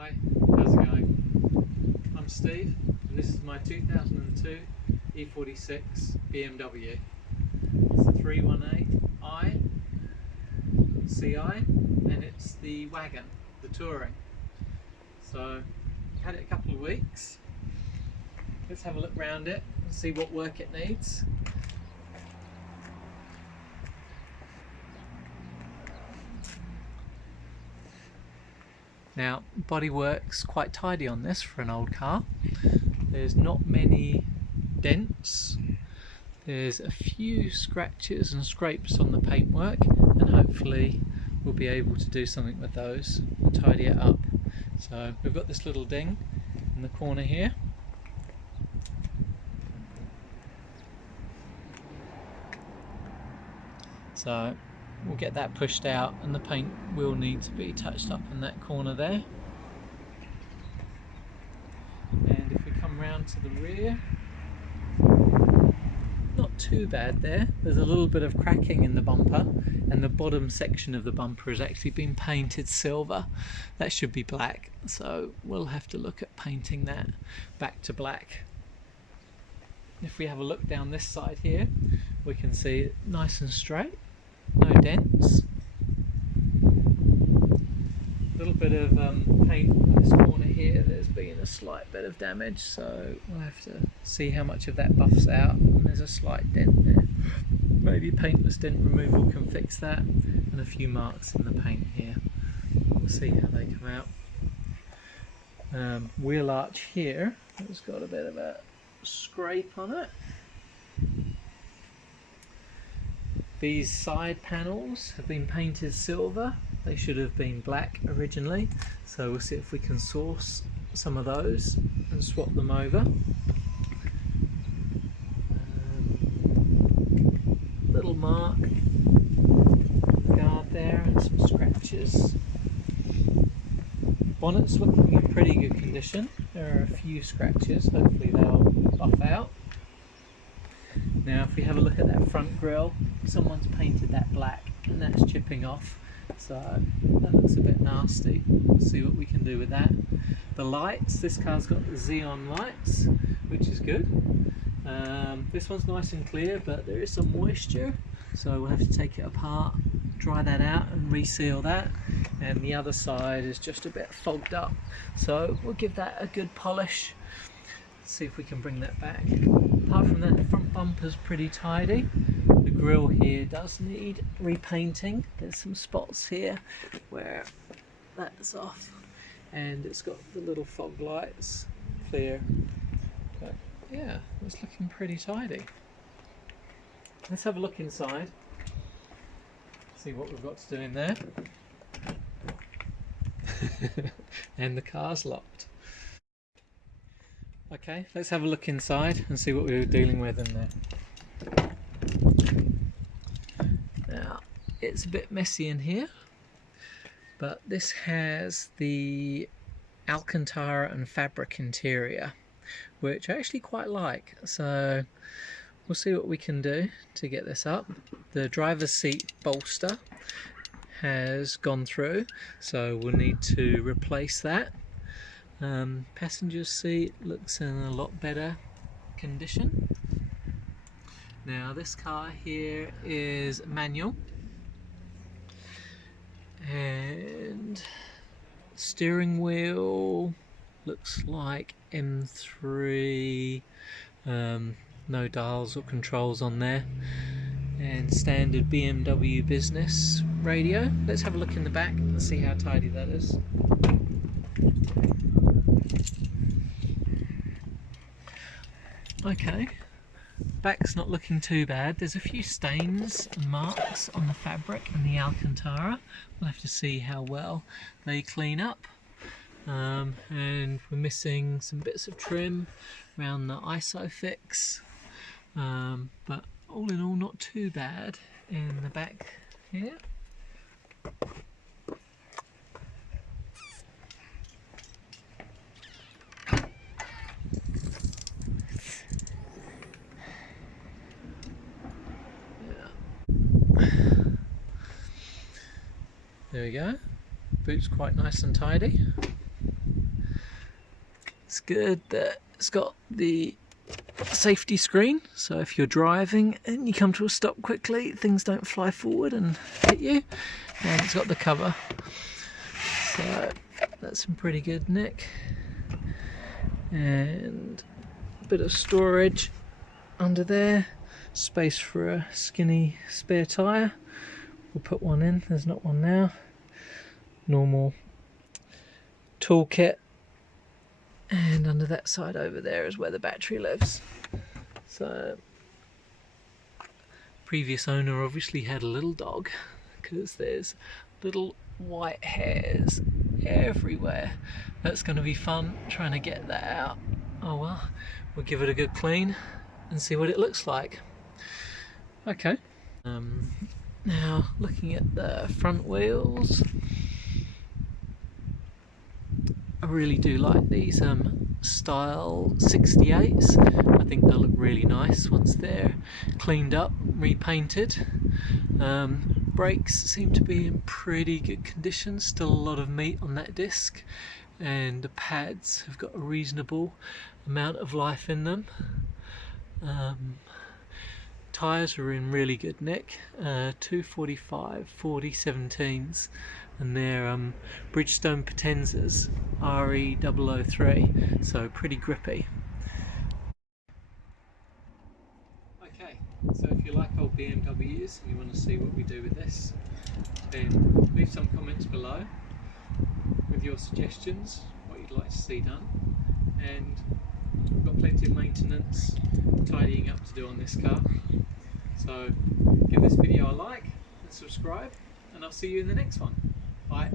Hi, how's it going? I'm Steve and this is my 2002 E46 BMW. It's a 318i CI and it's the wagon, the touring. So I've had it a couple of weeks. Let's have a look around it and see what work it needs. Now, bodywork's quite tidy on this for an old car. There's not many dents. There's a few scratches and scrapes on the paintwork, and hopefully we'll be able to do something with those and tidy it up. So we've got this little ding in the corner here. So we'll get that pushed out, and the paint will need to be touched up in that corner there. And if we come round to the rear, not too bad there. There's a little bit of cracking in the bumper, and the bottom section of the bumper has actually been painted silver. That should be black, so we'll have to look at painting that back to black. If we have a look down this side here, we can see it nice and straight. No dents. A little bit of paint in this corner here. There's been a slight bit of damage, so we'll have to see how much of that buffs out. And there's a slight dent there. Maybe paintless dent removal can fix that. And a few marks in the paint here. We'll see how they come out. Wheel arch here has got a bit of a scrape on it. These side panels have been painted silver. They should have been black originally, so we'll see if we can source some of those and swap them over. Little mark on the guard there and some scratches. Bonnet's looking in pretty good condition. There are a few scratches, hopefully they'll buff out. Now if we have a look at that front grille, someone's painted that black and that's chipping off, so that looks a bit nasty. We'll see what we can do with that. The lights, this car's got the xenon lights, which is good. This one's nice and clear, but there is some moisture, so we'll have to take it apart, dry that out and reseal that. And the other side is just a bit fogged up, so we'll give that a good polish. See if we can bring that back. Apart from that, the front bumper's pretty tidy. The grille here does need repainting. There's some spots here where that's off, and it's got the little fog lights clear. But yeah, it's looking pretty tidy. Let's have a look inside, see what we've got to do in there. And the car's locked. Okay, let's have a look inside and see what we were dealing with in there. Now, it's a bit messy in here, but this has the Alcantara and fabric interior, which I actually quite like, so we'll see what we can do to get this up. The driver's seat bolster has gone through, so we'll need to replace that. Passenger seat looks in a lot better condition. Now this car here is manual, and steering wheel looks like M3, no dials or controls on there, and standard BMW business radio. Let's have a look in the back and see how tidy that is. Okay, back's not looking too bad. There's a few stains and marks on the fabric and the Alcantara. We'll have to see how well they clean up. And we're missing some bits of trim around the ISOFIX. But all in all, not too bad in the back here. There we go. Boot's quite nice and tidy. It's good that it's got the safety screen, so if you're driving and you come to a stop quickly, things don't fly forward and hit you. And it's got the cover, so that's in pretty good nick. And a bit of storage under there, space for a skinny spare tyre. We'll put one in, there's not one now. Normal toolkit, and under that side over there is where the battery lives. So previous owner obviously had a little dog, because there's little white hairs everywhere. That's going to be fun trying to get that out. Oh well, we'll give it a good clean and see what it looks like. Okay, now looking at the front wheels, I really do like these style 68s. I think they'll look really nice once they're cleaned up, repainted. Brakes seem to be in pretty good condition, still a lot of meat on that disc, and the pads have got a reasonable amount of life in them. Tyres are in really good nick, 245 4017s, and they're Bridgestone Potenzas RE003, so pretty grippy. Okay, so if you like old BMWs and you want to see what we do with this, then leave some comments below with your suggestions, what you'd like to see done. And we've got plenty of maintenance, tidying up to do on this car. So give this video a like and subscribe, and I'll see you in the next one. Bye.